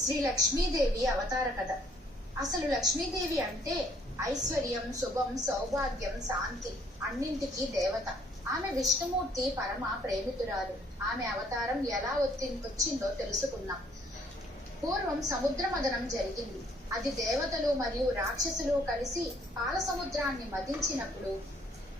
శ్రీ లక్ష్మీదేవి అవతార కథ. అసలు లక్ష్మీదేవి అంటే ఐశ్వర్యం, శుభం, సౌభాగ్యం, శాంతి అన్నింటికీ దేవత. ఆమె విష్ణుమూర్తి పరమ ప్రేమితురాలు. ఆమె అవతారం ఎలా వచ్చిందో తెలుసుకున్నాం. పూర్వం సముద్ర మదనం జరిగింది. అది దేవతలు మరియు రాక్షసులు కలిసి పాల సముద్రాన్ని మదించినప్పుడు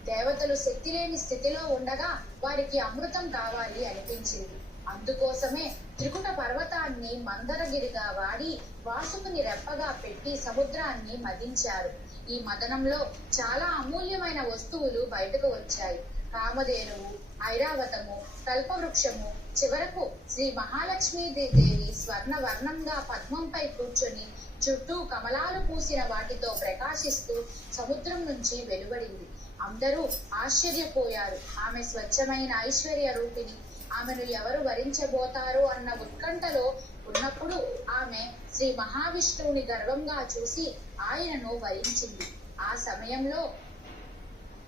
దేవతలు శక్తిలేని స్థితిలో ఉండగా వారికి అమృతం కావాలి అనిపించింది. అందుకోసమే త్రికుట పర్వతాన్ని మందరగిరిగా వాడి వాసుకుని రెప్పగా పెట్టి సముద్రాన్ని మదించారు. ఈ మదనంలో చాలా అమూల్యమైన వస్తువులు బయటకు వచ్చాయి. కామధేనువు, ఐరావతము, కల్పవృక్షము, చివరకు శ్రీ మహాలక్ష్మీదేవి స్వర్ణ వర్ణంగా పద్మంపై కూర్చొని చుట్టూ కమలాలు పూసిన వాటితో ప్రకాశిస్తూ సముద్రం నుంచి వెలువడింది. అందరూ ఆశ్చర్యపోయారు. ఆమె స్వచ్ఛమైన ఐశ్వర్య రూపిణి. ఆమెను ఎవరు వరించబోతారో అన్న ఉత్కంఠలో ఉన్నప్పుడు ఆమె శ్రీ మహావిష్ణువుని గర్వంగా చూసి ఆయనను వరించింది. ఆ సమయంలో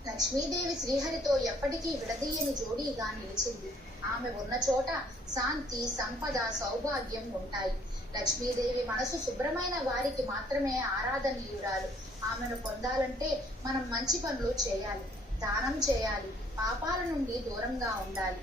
లక్ష్మీదేవి శ్రీహరితో ఎప్పటికీ విడదీయని జోడీగా నిలిచింది. ఆమె ఉన్న చోట శాంతి, సంపద, సౌభాగ్యం ఉంటాయి. లక్ష్మీదేవి మనసు శుభ్రమైన వారికి మాత్రమే ఆరాధనీయురాలు. ఆమెను పొందాలంటే మనం మంచి పనులు చేయాలి, దానం చేయాలి, పాపాల నుండి దూరంగా ఉండాలి.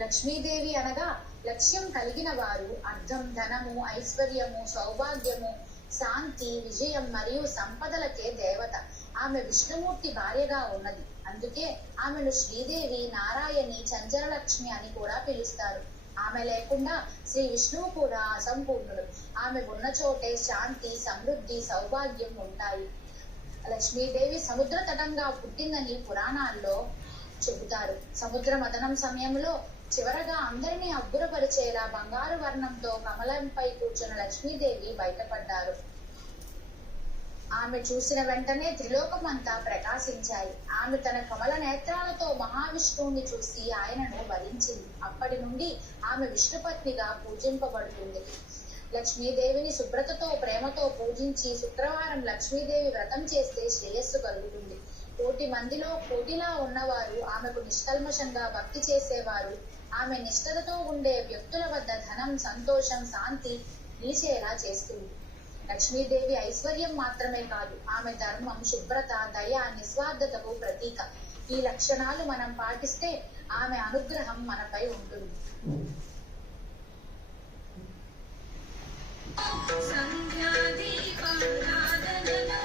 లక్ష్మీదేవి అనగా లక్ష్యం కలిగిన వారు. అర్థం, ధనము, ఐశ్వర్యము, సౌభాగ్యము, శాంతి, విజయం మరియు సంపదలకే దేవత. ఆమె విష్ణుమూర్తి భార్యగా ఉన్నది. అందుకే ఆమెను శ్రీదేవి, నారాయణి, చంచలలక్ష్మి అని కూడా పిలుస్తారు. ఆమె లేకుండా శ్రీ విష్ణువు కూడా అసంపూర్ణుడు. ఆమె ఉన్న చోటే శాంతి, సమృద్ధి, సౌభాగ్యం ఉంటాయి. లక్ష్మీదేవి సముద్ర తటంగా పుట్టిందని పురాణాల్లో చెబుతారు. సముద్ర మదనం సమయంలో చివరగా అందరినీ అబ్బురపరిచేలా బంగారు వర్ణంతో కమలంపై కూర్చున్న లక్ష్మీదేవి బయటపడ్డారు. ఆమె చూసిన వెంటనే త్రిలోకమంతా ప్రకాశించాయి. ఆమె తన కమల నేత్రాలతో మహావిష్ణువుని చూసి ఆయనను వరించింది. అప్పటి నుండి ఆమె విష్ణుపత్నిగా పూజింపబడుతుంది. లక్ష్మీదేవిని శుభ్రతతో, ప్రేమతో పూజించి శుక్రవారం లక్ష్మీదేవి వ్రతం చేస్తే శ్రేయస్సు కలుగుతుంది. కోటి మందిలో కోటిలా ఉన్నవారు ఆమెకు నిష్కల్మషంగా భక్తి చేసేవారు. ఆమె నిష్ఠలతో ఉండే వ్యక్తుల వద్ద ధనం, సంతోషం, శాంతి నిలిచేలా చేస్తుంది. లక్ష్మీదేవి ఐశ్వర్యం మాత్రమే కాదు, ఆమె ధర్మం, శుభ్రత, దయ, నిస్వార్థతకు ప్రతీక. ఈ లక్షణాలు మనం పాటిస్తే ఆమె అనుగ్రహం మనపై ఉంటుంది. సంధ్యా దీపారాధనలో